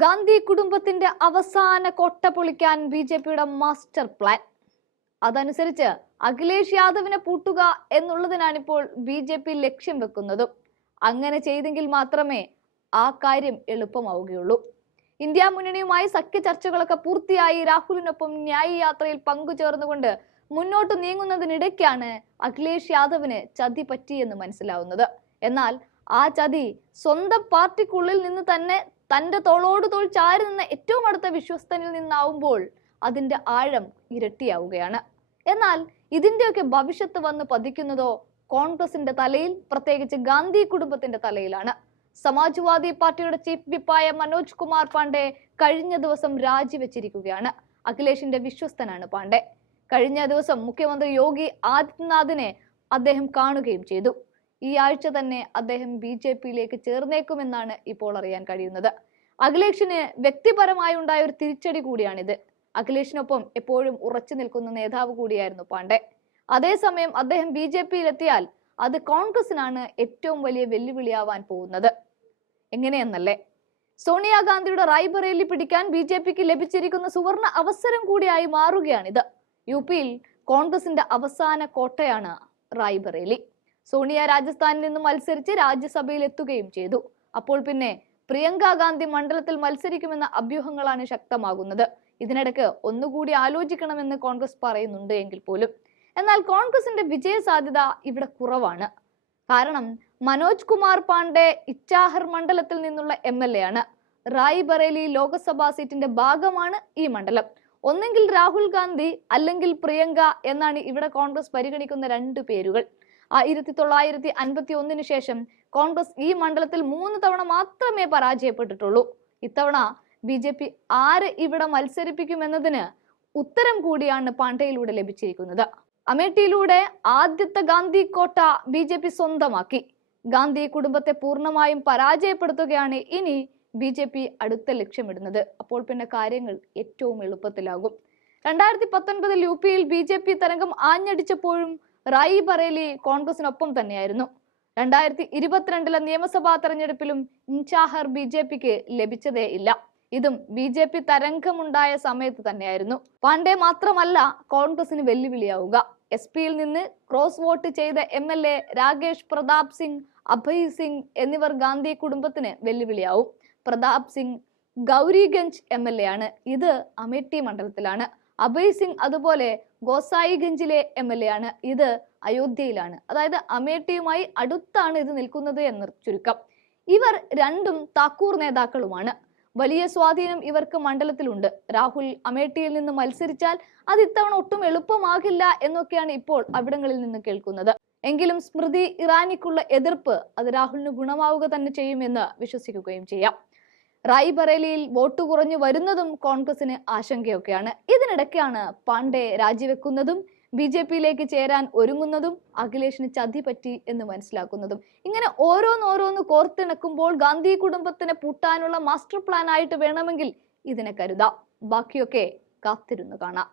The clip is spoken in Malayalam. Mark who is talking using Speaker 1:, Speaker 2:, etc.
Speaker 1: ഗാന്ധി കുടുംബത്തിന്റെ അവസാന കൊട്ട പൊളിക്കാൻ ബി ജെ പിയുടെ മാസ്റ്റർ പ്ലാൻ. അതനുസരിച്ച് അഖിലേഷ് യാദവിനെ പൂട്ടുക എന്നുള്ളതിനാണിപ്പോൾ ബി ജെ പി ലക്ഷ്യം വെക്കുന്നതും. അങ്ങനെ ചെയ്തെങ്കിൽ മാത്രമേ ആ കാര്യം എളുപ്പമാവുകയുള്ളൂ. ഇന്ത്യ മുന്നണിയുമായി സഖ്യ ചർച്ചകളൊക്കെ പൂർത്തിയായി രാഹുലിനൊപ്പം ന്യായ യാത്രയിൽ പങ്കുചേർന്നുകൊണ്ട് മുന്നോട്ട് നീങ്ങുന്നതിനിടയ്ക്കാണ് അഖിലേഷ് യാദവിന് ചതി പറ്റിയെന്ന് മനസ്സിലാവുന്നത്. എന്നാൽ ആ ചതി സ്വന്തം പാർട്ടിക്കുള്ളിൽ നിന്ന് തന്നെ തന്റെ തോളോട് തോൾ ചാരി നിന്ന ഏറ്റവും അടുത്ത വിശ്വസ്തനിൽ നിന്നാവുമ്പോൾ അതിന്റെ ആഴം ഇരട്ടിയാവുകയാണ്. എന്നാൽ ഇതിന്റെയൊക്കെ ഭവിഷ്യത്ത് വന്ന് പതിക്കുന്നതോ കോൺഗ്രസിന്റെ തലയിൽ പ്രത്യേകിച്ച് ഗാന്ധി കുടുംബത്തിന്റെ തലയിലാണ്. സമാജ്വാദി പാർട്ടിയുടെ ചീഫ് വിപ്പായ മനോജ് കുമാർ പാണ്ഡെ കഴിഞ്ഞ ദിവസം രാജിവെച്ചിരിക്കുകയാണ്. അഖിലേഷിന്റെ വിശ്വസ്തനാണ് പാണ്ഡെ. കഴിഞ്ഞ ദിവസം മുഖ്യമന്ത്രി യോഗി ആദിത്യനാഥിനെ അദ്ദേഹം കാണുകയും ചെയ്തു. ഈ ആഴ്ച തന്നെ അദ്ദേഹം ബി ജെ പിയിലേക്ക് ചേർന്നേക്കുമെന്നാണ് ഇപ്പോൾ അറിയാൻ കഴിയുന്നത്. അഖിലേഷിന് വ്യക്തിപരമായി ഉണ്ടായ ഒരു തിരിച്ചടി കൂടിയാണിത്. അഖിലേഷിനൊപ്പം എപ്പോഴും ഉറച്ചു നിൽക്കുന്ന നേതാവ് കൂടിയായിരുന്നു പാണ്ഡെ. അതേസമയം അദ്ദേഹം ബി ജെ പിയിലെത്തിയാൽ അത് കോൺഗ്രസിനാണ് ഏറ്റവും വലിയ വെല്ലുവിളിയാവാൻ പോകുന്നത്. എങ്ങനെയെന്നല്ലേ? സോണിയാഗാന്ധിയുടെ റായ്ബറേലി പിടിക്കാൻ ബി ജെ പിക്ക് ലഭിച്ചിരിക്കുന്ന സുവർണ അവസരം കൂടിയായി മാറുകയാണിത്. യു പിയിൽ കോൺഗ്രസിന്റെ അവസാന കോട്ടയാണ് റായ്ബറേലി. സോണിയ രാജസ്ഥാനിൽ നിന്ന് മത്സരിച്ച് രാജ്യസഭയിൽ എത്തുകയും ചെയ്തു. അപ്പോൾ പിന്നെ പ്രിയങ്ക ഗാന്ധി മണ്ഡലത്തിൽ മത്സരിക്കുമെന്ന അഭ്യൂഹങ്ങളാണ് ശക്തമാകുന്നത്. ഇതിനിടയ്ക്ക് ഒന്നുകൂടി ആലോചിക്കണമെന്ന് കോൺഗ്രസ് പറയുന്നുണ്ട് എങ്കിൽ പോലും. എന്നാൽ കോൺഗ്രസിന്റെ വിജയ സാധ്യത ഇവിടെ കുറവാണ്. കാരണം മനോജ് കുമാർ പാണ്ഡെ ഇച്ചാഹർ മണ്ഡലത്തിൽ നിന്നുള്ള എം എൽ എ ആണ്. റായ് ബറേലി ലോക്സഭാ സീറ്റിന്റെ ഭാഗമാണ് ഈ മണ്ഡലം. ഒന്നെങ്കിൽ രാഹുൽ ഗാന്ധി അല്ലെങ്കിൽ പ്രിയങ്ക എന്നാണ് ഇവിടെ കോൺഗ്രസ് പരിഗണിക്കുന്ന രണ്ട് പേരുകൾ. ആയിരത്തി തൊള്ളായിരത്തി അൻപത്തി ഒന്നിന് ശേഷം കോൺഗ്രസ് ഈ മണ്ഡലത്തിൽ മൂന്ന് തവണ മാത്രമേ പരാജയപ്പെട്ടിട്ടുള്ളൂ. ഇത്തവണ ബി ജെ പി ആര് ഇവിടെ മത്സരിപ്പിക്കുമെന്നതിന് ഉത്തരം കൂടിയാണ് പാണ്ഡയിലൂടെ ലഭിച്ചിരിക്കുന്നത്. അമേഠിയിലൂടെ ആദ്യത്തെ ഗാന്ധി കോട്ട ബി ജെ പി സ്വന്തമാക്കി. ഗാന്ധി കുടുംബത്തെ പൂർണമായും പരാജയപ്പെടുത്തുകയാണ് ഇനി ബി ജെ പി അടുത്ത ലക്ഷ്യമിടുന്നത്. അപ്പോൾ പിന്നെ കാര്യങ്ങൾ ഏറ്റവും എളുപ്പത്തിലാകും. രണ്ടായിരത്തി പത്തൊൻപതിൽ യു പിയിൽ ബി ജെ പി തരംഗം ആഞ്ഞടിച്ചപ്പോഴും റായി ബറേലി കോൺഗ്രസിനൊപ്പം തന്നെയായിരുന്നു. രണ്ടായിരത്തി ഇരുപത്തിരണ്ടിലെ നിയമസഭാ തെരഞ്ഞെടുപ്പിലും ഇൻചാഹർ ബി ജെ പിക്ക് ലഭിച്ചതേ ഇല്ല. ഇതും ബി ജെ പി തരംഗമുണ്ടായ സമയത്ത് തന്നെയായിരുന്നു. പാണ്ഡെ മാത്രമല്ല കോൺഗ്രസിന് വെല്ലുവിളിയാവുക. എസ് പിയിൽ നിന്ന് ക്രോസ് വോട്ട് ചെയ്ത M L A Rakesh Pratap Singh Abhay Singh എന്നിവർ ഗാന്ധി കുടുംബത്തിന് വെല്ലുവിളിയാവും. Pratap Singh Gauriganj M L A ആണ്. ഇത് അമേഠി മണ്ഡലത്തിലാണ്. അഭയ് സിംഗ് അതുപോലെ ഗോസായിഗഞ്ചിലെ എം എൽ എ ആണ്. ഇത് അയോധ്യയിലാണ്. അതായത് അമേഠിയുമായി അടുത്താണ് ഇത് നിൽക്കുന്നത് എന്ന് ചുരുക്കം. ഇവർ രണ്ടും താക്കൂർ നേതാക്കളുമാണ്. വലിയ സ്വാധീനം ഇവർക്ക് മണ്ഡലത്തിലുണ്ട്. രാഹുൽ അമേഠിയിൽ നിന്ന് മത്സരിച്ചാൽ അത് ഇത്തവണ ഒട്ടും എളുപ്പമാകില്ല എന്നൊക്കെയാണ് ഇപ്പോൾ അവിടങ്ങളിൽ നിന്ന് കേൾക്കുന്നത്. എങ്കിലും സ്മൃതി ഇറാനിക്കുള്ള എതിർപ്പ് അത് രാഹുലിന് ഗുണമാവുക തന്നെ ചെയ്യുമെന്ന് വിശ്വസിക്കുകയും ചെയ്യാം. റായ് ബറേലിയിൽ വോട്ട് കുറഞ്ഞു വരുന്നതും കോൺഗ്രസിന് ആശങ്കയൊക്കെയാണ്. ഇതിനിടയ്ക്കാണ് പാണ്ഡെ രാജിവെക്കുന്നതും ബി ജെ പിയിലേക്ക് ചേരാൻ ഒരുങ്ങുന്നതും അഖിലേഷിന് ചതി പറ്റി എന്ന് മനസ്സിലാക്കുന്നതും. ഇങ്ങനെ ഓരോന്നോരോന്ന് കോർത്തിണക്കുമ്പോൾ ഗാന്ധി കുടുംബത്തിനെ പൂട്ടാനുള്ള മാസ്റ്റർ പ്ലാൻ ആയിട്ട് വേണമെങ്കിൽ ഇതിനെ കരുതാം. ബാക്കിയൊക്കെ കാത്തിരുന്നു കാണാം.